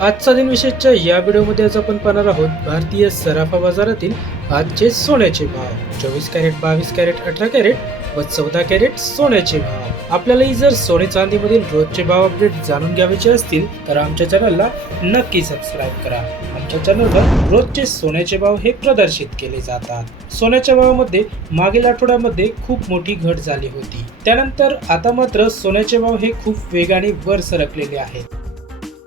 आजचा दिन विशेषच्या या व्हिडिओमध्ये आज आपण पाहणार आहोत भारतीय सराफा बाजारातील आजचे सोन्याचे भाव. चोवीस कॅरेट बावीस कॅरेट अठरा कॅरेट व चौदा कॅरेट सोन्याचे भाव. आपल्यालाही जर सोने चांदीमधील रोजचे भाव अपडेट जाणून घ्यायचे असतील तर आमच्या चॅनलला नक्की सबस्क्राईब करा. आमच्या चॅनलवर रोजचे सोन्याचे भाव हे प्रदर्शित केले जातात. सोन्याच्या भावामध्ये मागील आठवड्यामध्ये खूप मोठी घट झाली होती. त्यानंतर आता मात्र सोन्याचे भाव हे खूप वेगाने वर सरकलेले आहेत.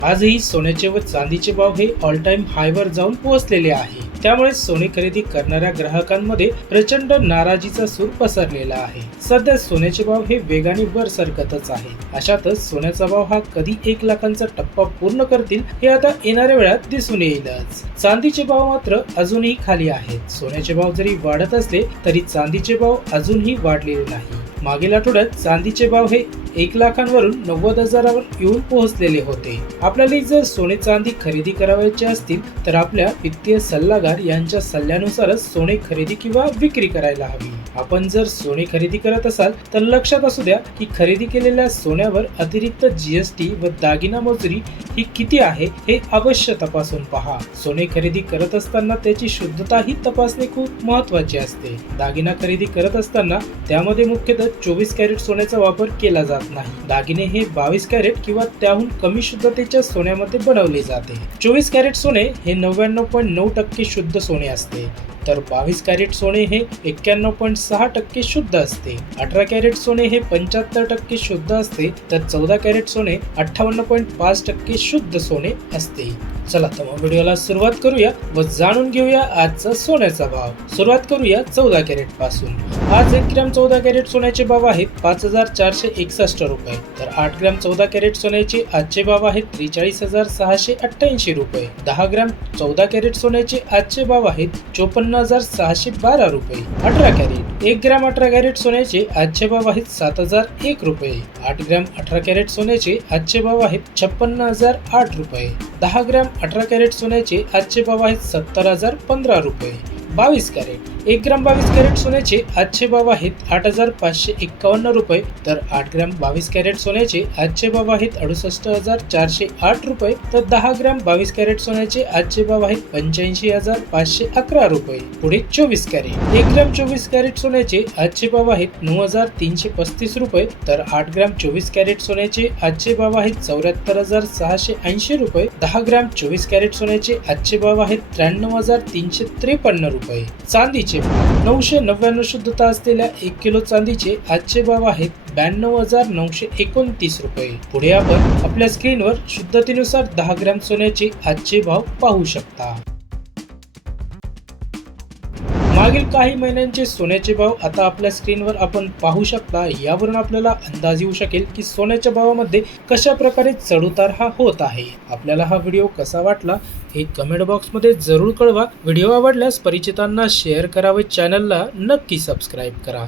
आजही सोन्याचे व चांदीचे भाव हे ऑल टाइम हायवर जाऊन पोहोचलेले आहे. त्यामुळे सोने खरेदी करणाऱ्या ग्राहकांमध्ये प्रचंड नाराजीचा सूर पसरलेला आहे. सध्या सोन्याचे भाव हे वेगाने वर सरकतच आहे. अशातच सोन्याचा भाव हा कधी एक लाखांचा टप्पा पूर्ण करतील हे आता येणाऱ्या वेळात दिसून येईलच. चांदीचे भाव मात्र अजूनही खाली आहेत. सोन्याचे भाव जरी वाढत असले तरी चांदीचे भाव अजूनही वाढलेले नाही. मागील आठवड्यात चांदीचे भाव हे एक लाखांवरून नव्वद हजारावर येऊन पोहोचलेले होते. आपल्याला जर सोने चांदी खरेदी करावयाचे असतील तर आपल्या वित्तीय सल्लागार यांच्या सल्ल्यानुसारच सोने खरेदी किंवा विक्री करायला हवी. आपण जर सोने खरेदी करत असाल तर लक्षात असू द्या की खरेदी केलेल्या सोन्यावर अतिरिक्त जीएसटी व दागिना मजुरी ही किती आहे हे अवश्य तपासून पहा. सोने खरेदी करत असताना त्याची शुद्धता ही तपासणे खूप महत्वाची असते. दागिना खरेदी करत असताना त्यामध्ये मुख्यतः चोवीस कॅरेट सोन्याचा वापर केला जात नाही. दागिने हे बावीस कॅरेट किंवा त्याहून कमी शुद्धतेच्या सोन्यामध्ये बनवले जाते. चोवीस कॅरेट सोने हे नव्याण्णव पॉईंट नऊ टक्के शुद्ध सोने असते. तर बावीस कॅरेट सोने हे एक्क्याण्णव पॉईंट सहा टक्के शुद्ध असते. अठरा कॅरेट सोने हे पंच्याहत्तर टक्के शुद्ध असते. तर चौदा कॅरेट सोने अठ्ठावन्न पॉईंट पाच टक्के शुद्ध सोने असते. चला तर मग व्हिडिओला सुरुवात करूया व जाणून घेऊया आजचा सोन्याचा भाव. सुरुवात करूया चौदा कॅरेटपासून. आज एक ग्रॅम चौदा कॅरेट सोन्याचे भाव आहेत पाच हजार चारशे एकसष्ट रुपये. तर आठ ग्रॅम चौदा कॅरेट सोन्याचे आजचे भाव आहेत त्रेचाळीस हजार सहाशे अठ्ठ्याऐंशी रुपये. दहा ग्रॅम चौदा कॅरेट सोन्याचे आजचे भाव आहेत चोपन्न हजार सहाशे बारा रुपये. अठरा कॅरेट. एक ग्रॅम अठरा कॅरेट सोन्याचे आजचे भाव आहेत सात हजार एक रुपये. आठ ग्रॅम अठरा कॅरेट सोन्याचे आजचे भाव आहेत छप्पन्न हजार आठ रुपये. दहा ग्रॅम अठरा कॅरेट सोन्याचे आजचे भाव आहेत सत्तर हजार पंधरा रुपये. बावीस कॅरेट. एक ग्राम बावीस कॅरेट सोन्याचे आजचे भाव आहेत आठ हजार पाचशे एक्कावन्न रुपये. तर आठ ग्राम बावीस कॅरेट सोन्याचे आजचे भाव आहेत अडुसष्ट हजार चारशे आठ रुपये. तर दहा ग्राम बावीस कॅरेट सोन्याचे आजचे भाव आहेत पंच्याऐंशी हजार पाचशे अकरा रुपये. पुढे चोवीस कॅरेट. एक ग्राम चोवीस कॅरेट सोन्याचे आजचे भाव आहेत नऊ हजार तीनशे पस्तीस रुपये. तर आठ ग्राम चोवीस कॅरेट सोन्याचे आजचे भाव आहेत चौऱ्याहत्तर हजार सहाशे ऐंशी रुपये. दहा ग्राम चोवीस कॅरेट सोन्याचे आजचे भाव आहेत त्र्याण्णव हजार तीनशे त्रेपन्न रुपये. चांदीचे भाव नऊशे नव्याण्णव शुद्धता असलेल्या एक किलो चांदीचे आजचे भाव आहेत ब्याण्णव हजार नऊशे एकोणतीस रुपये. पुढे आपण आपल्या स्क्रीनवर शुद्धतेनुसार दहा ग्रॅम सोन्याचे आजचे भाव पाहू शकता. मागील काही महिन्यांचे सोन्याचे भाव आता आपल्या स्क्रीनवर आपण पाहू शकता. यावरून आपल्याला अंदाज येऊ शकेल की सोन्याच्या भावामध्ये कशा प्रकारे चढउतार हा होत आहे. आपल्याला हा व्हिडिओ कसा वाटला हे कमेंट बॉक्समध्ये जरूर कळवा. व्हिडिओ आवडल्यास परिचितांना शेअर करा व चॅनलला नक्की सबस्क्राईब करा.